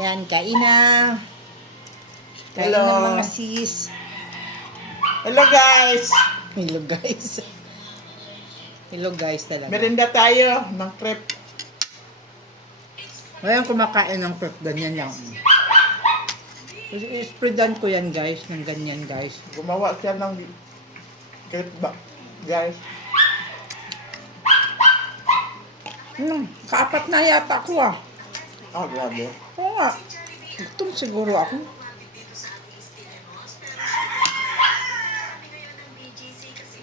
Yan, kain na. Kain Hello. na mga sis. Hello guys! Hello guys. Hello guys talaga. Merinda tayo ng crepe. Ngayon kumakain ng crepe, ganyan lang. Spreadan ko yan guys, ng ganyan guys. Gumawa siya ng crepe ba? Guys. Kaapat na yata ako ah. Oh, grabe. Oo nga. Gutom siguro ako.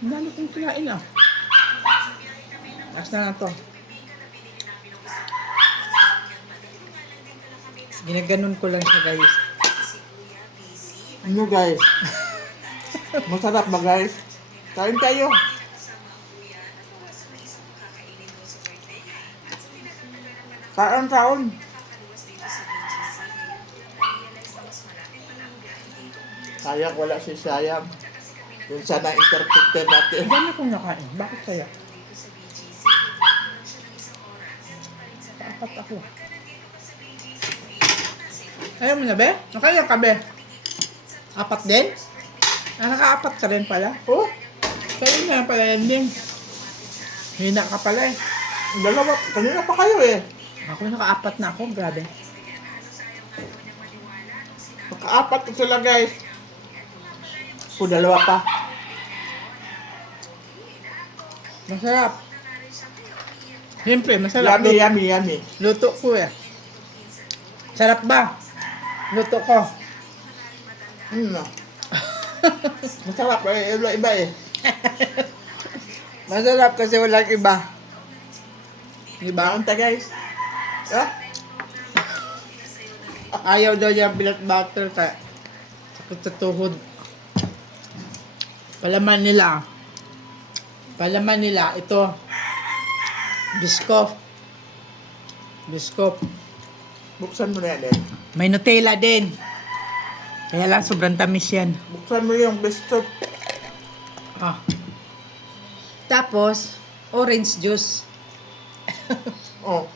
Ang dami kong kinain ah. Last na to. Ginaganon ko lang siya guys. Ano guys? Masarap ba guys? Kain tayo. Kain. Sayang wala si Sayang. Yung sana interpreted natin. Ang dami kong nakain. Bakit kaya? Kaapat ako. Ayaw mo na be? Nakaya ka be? Apat din? Ah, nakaapat ka rin pala? Oh, Kaya na pala yan din. Hina ka pala eh. dalawa. Kanina pa kayo eh. Ako nakaapat na ako. Grabe. Makaapat ko sila guys. O, dalawa pa. Masarap. Siyempre, masarap. Yummy. Luto ko eh. Sarap ba? Luto ko. Masarap eh. Iba eh. Masarap kasi walang iba. Diba? Baon ta guys. Ah? Ayaw daw niya peanut butter sa sakit sa tuhod. Palaman nila ito. Biscoff. Buksan mo na yan eh. May Nutella din. Kaya lang sobrang tamis yan. Buksan mo yung biscuit. Ah. Tapos, orange juice. Oh.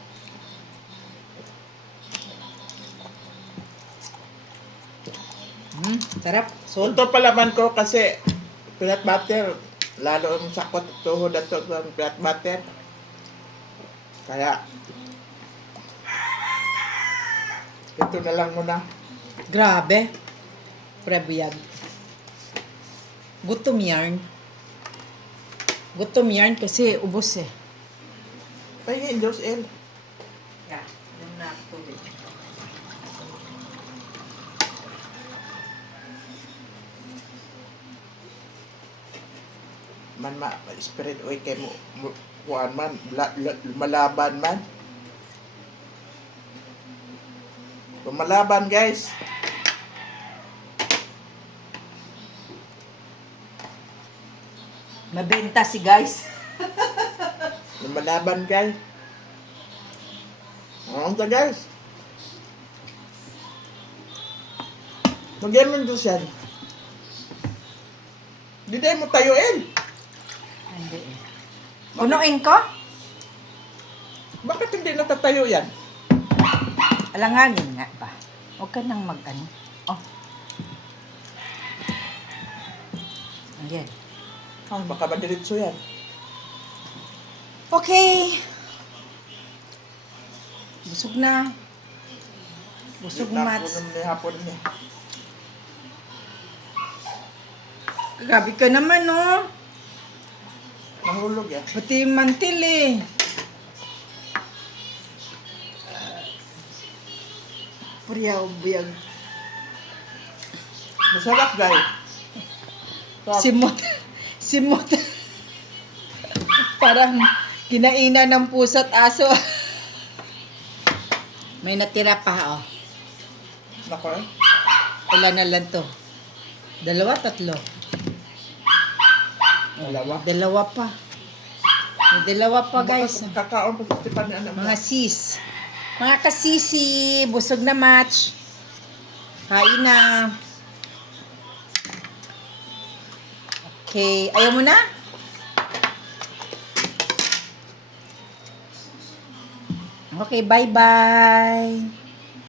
Sarap. Salt. Ito palaman ko kasi peanut butter. Lalo ang sakot at tuhod at ng peanut butter. Kaya ito na lang muna. Grabe. Prebiyag. Gutom yarn kasi ubos eh. Pahingin, Diyos El. Yeah, yung na tubig. Man spirit oy kay mo kuan man lumalaban man. Lumalaban guys. Mabenta si guys. Lumalaban guys. Ano ta guys? Nagyan mo siya. Di mo tayuin. Hindi eh. Punuin ko? Bakit hindi natatayo yan? Alanganin nga ba? Huwag ka nang mag-ano. Oh. Ayan. Baka madiretso yan. Okay. Busog na. Busog mats. Hapon niya. Grabe ka naman, no? Nahulog yan. Pati yung mantil, eh. Puriyaw-buyag. Masarap guys. Simot. Parang kinainan ng pusa't aso. May natira pa, oh. Nako eh. Ilan na lang to? 2, 3. Dalawa pa. May 2 pa, guys. Kakaon pa si Tipan ni anak Mga sis. Mga kasisi, busog na match. Kain na. Okay, ayaw mo na? Okay, bye-bye.